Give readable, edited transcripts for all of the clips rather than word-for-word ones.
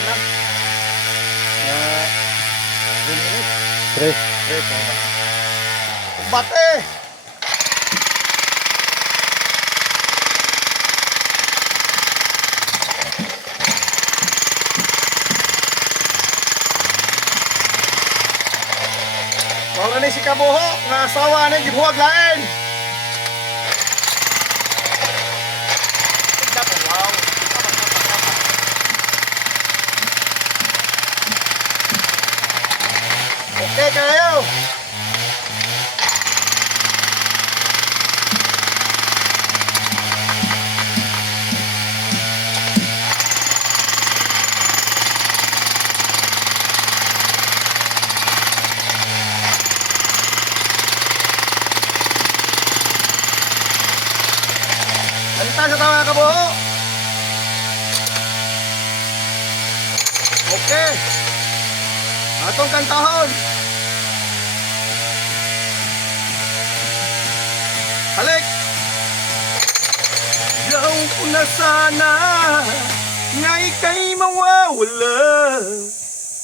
Ilan lang? 3 minutes. 3. 3. Bate! Maura ni si Kabuho, nga asawa na gibuhag lain. Wow. Okay kayo. Kanta sa tawa ka buho. Okay. Atong kantahon. Halik. Yaw ko na sana nga ika'y mawawala,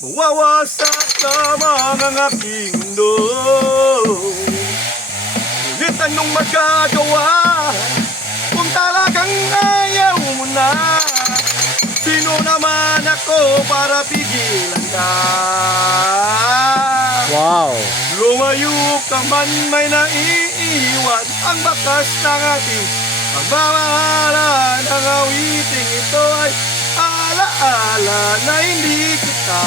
mawawasak lamang ang aking mundo. Ngunit anong magagawa kung talagang ayaw mo na? Sino naman ako para pigilan ka? Wow. Lumayo ka man, may naiiwan ang bakas ng ating pagmamahalan. Ang awiting ito ay alaala na hindi kita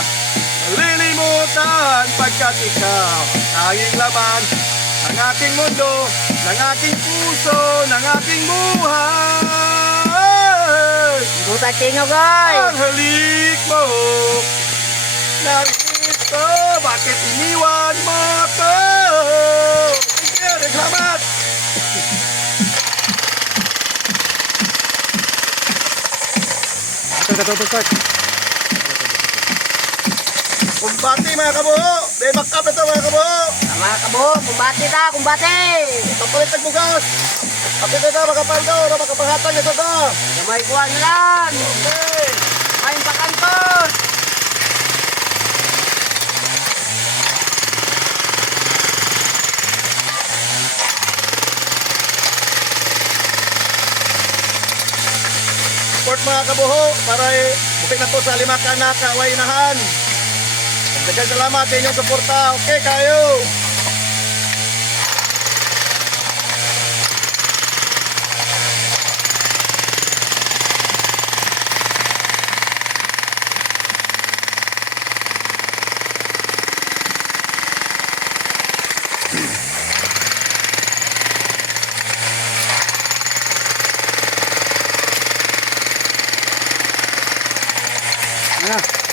malilimutan, pagkat ikaw tanging laman ng aking mundo, ng aking puso, ng aking buhay. Buta tingo, guys! Ang halik mo, narito, bakit iniwan mo ko? Sige, naglamat! Start. Kumbati mga kabuho! May backup ito mga kabuho! Mga kabo, kumbati ta, kumbati! Papalit ang bugas! Kapit ito mga paldo, makapanghatang ito ito! Gamay kuhan lang! Okay! Main pa kantos! Support mga kabuho para bukit na to sa lima kanaka, wainahan! Daghang salamat sa inyong suporta. Okay kayo! Ano?